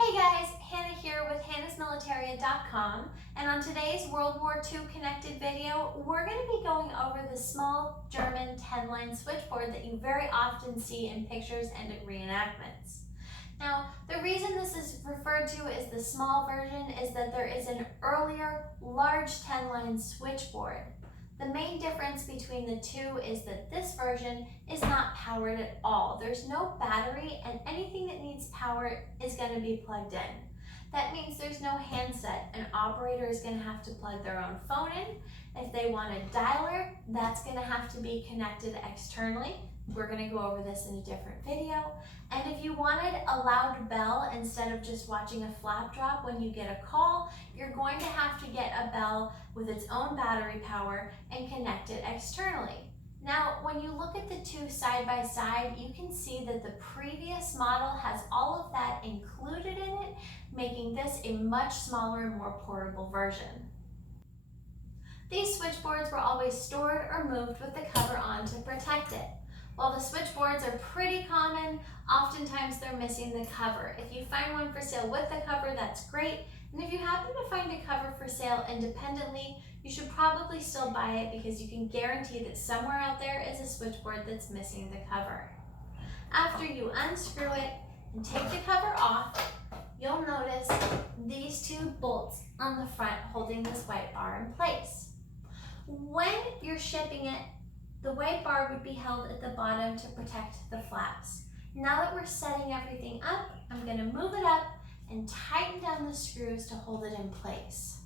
Hey guys, Hannah here with hannahsmilitaria.com, and on today's World War II connected video, we're going to be going over the small German 10-line switchboard that you very often see in pictures and in reenactments. Now, the reason this is referred to as the small version is that there is an earlier large 10-line switchboard. The main difference between the two is that this version is not powered at all. There's no battery, and anything that needs power is going to be plugged in. That means there's no handset. An operator is going to have to plug their own phone in. If they want a dialer, that's going to have to be connected externally. We're going to go over this in a different video. And if you wanted a loud bell instead of just watching a flap drop when you get a call, you're going to have to get a bell with its own battery power and connect it externally. Now, when you look at the two side by side, you can see that the previous model has all of that included in it, making this a much smaller and more portable version. These switchboards were always stored or moved with the cover on to protect it. While the switchboards are pretty common, oftentimes they're missing the cover. If you find one for sale with the cover, that's great. And if you happen to find a cover for sale independently, you should probably still buy it because you can guarantee that somewhere out there is a switchboard that's missing the cover. After you unscrew it and take the cover off, you'll notice these two bolts on the front holding this white bar in place. When you're shipping it, the white bar would be held at the bottom to protect the flaps. Now that we're setting everything up, I'm going to move it up and tighten down the screws to hold it in place.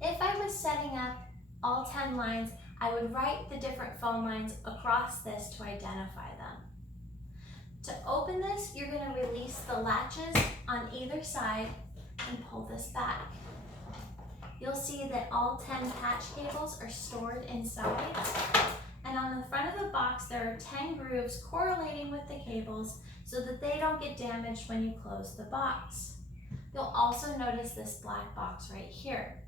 If I was setting up all 10 lines, I would write the different phone lines across this to identify them. To open this, you're going to release the latches on either side and pull this back. You'll see that all 10 patch cables are stored inside. And on the front of the box, there are 10 grooves correlating with the cables so that they don't get damaged when you close the box. You'll also notice this black box right here.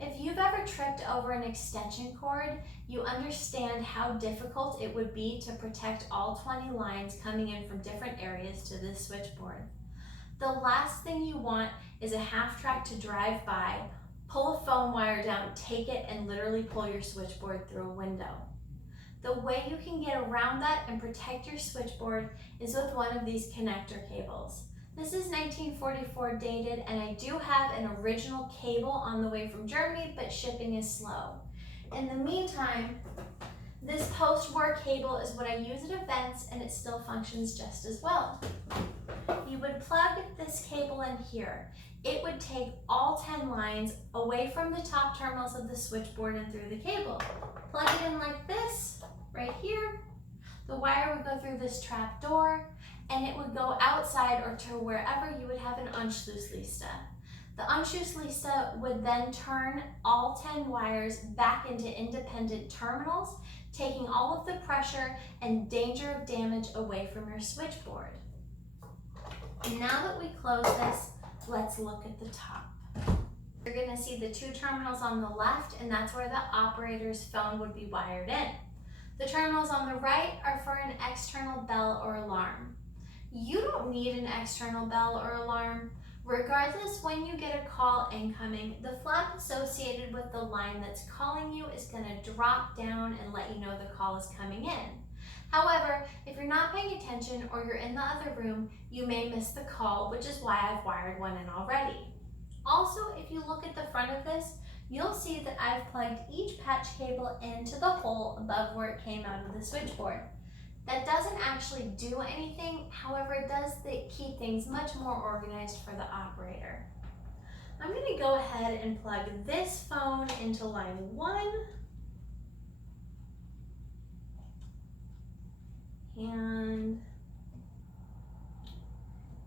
If you've ever tripped over an extension cord, you understand how difficult it would be to protect all 20 lines coming in from different areas to this switchboard. The last thing you want is a half track to drive by, pull a phone wire down, take it, and literally pull your switchboard through a window. The way you can get around that and protect your switchboard is with one of these connector cables. This is 1944 dated, and I do have an original cable on the way from Germany, but shipping is slow. In the meantime, this post-war cable is what I use at events, and it still functions just as well. You would plug this cable in here. It would take all 10 lines away from the top terminals of the switchboard and through the cable. Plug it in like this, right here. The wire would go through this trap door, and it would go outside or to wherever you would have an Anschlussliste. The Anschlussliste would then turn all 10 wires back into independent terminals, taking all of the pressure and danger of damage away from your switchboard. Now that we close this, let's look at the top. You're going to see the two terminals on the left, and that's where the operator's phone would be wired in. The terminals on the right are for an external bell or alarm. You don't need an external bell or alarm. Regardless, when you get a call incoming, the flap associated with the line that's calling you is going to drop down and let you know the call is coming in. However, if you're not paying attention or you're in the other room, you may miss the call, which is why I've wired one in already. Also, if you look at the front of this, you'll see that I've plugged each patch cable into the hole above where it came out of the switchboard. That doesn't actually do anything, however, it does keep things much more organized for the operator. I'm going to go ahead and plug this phone into line 1. And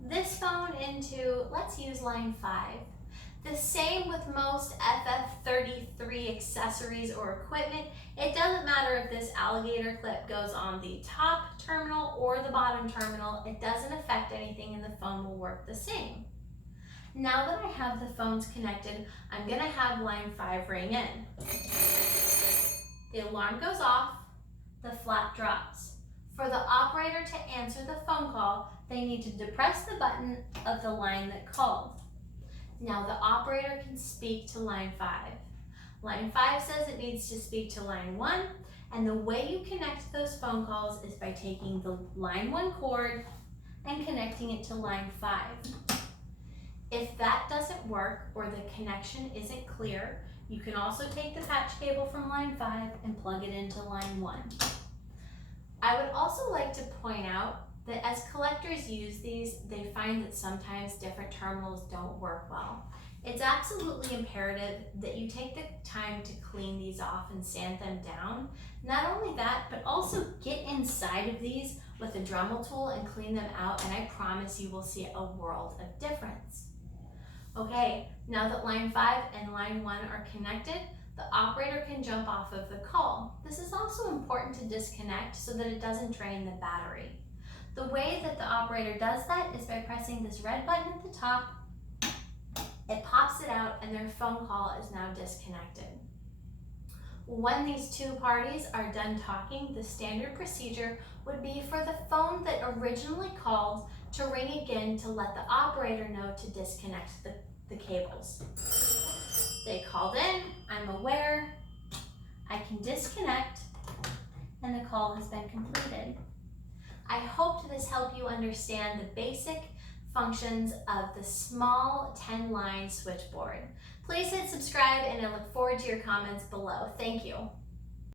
this phone into, let's use line 5. The same with most FF33 accessories or equipment. It doesn't matter if this alligator clip goes on the top terminal or the bottom terminal. It doesn't affect anything, and the phone will work the same. Now that I have the phones connected, I'm going to have line 5 ring in. The alarm goes off, the flap drops. For For the operator to answer the phone call, they need to depress the button of the line that called. Now the operator can speak to line 5. Line 5 says it needs to speak to line 1, and the way you connect those phone calls is by taking the line 1 cord and connecting it to line 5. If that doesn't work or the connection isn't clear, you can also take the patch cable from line 5 and plug it into line 1. I would also like to point out that as collectors use these, they find that sometimes different terminals don't work well. It's absolutely imperative that you take the time to clean these off and sand them down. Not only that, but also get inside of these with a Dremel tool and clean them out, and I promise you will see a world of difference. Okay, now that line 5 and line 1 are connected, the operator can jump off of the call. This is also important to disconnect so that it doesn't drain the battery. The way that the operator does that is by pressing this red button at the top. It pops it out and their phone call is now disconnected. When these two parties are done talking, the standard procedure would be for the phone that originally called to ring again to let the operator know to disconnect the cables. They called in, I'm aware, I can disconnect, and the call has been completed. I hope this helped you understand the basic functions of the small 10-line switchboard. Please hit subscribe and I look forward to your comments below. Thank you.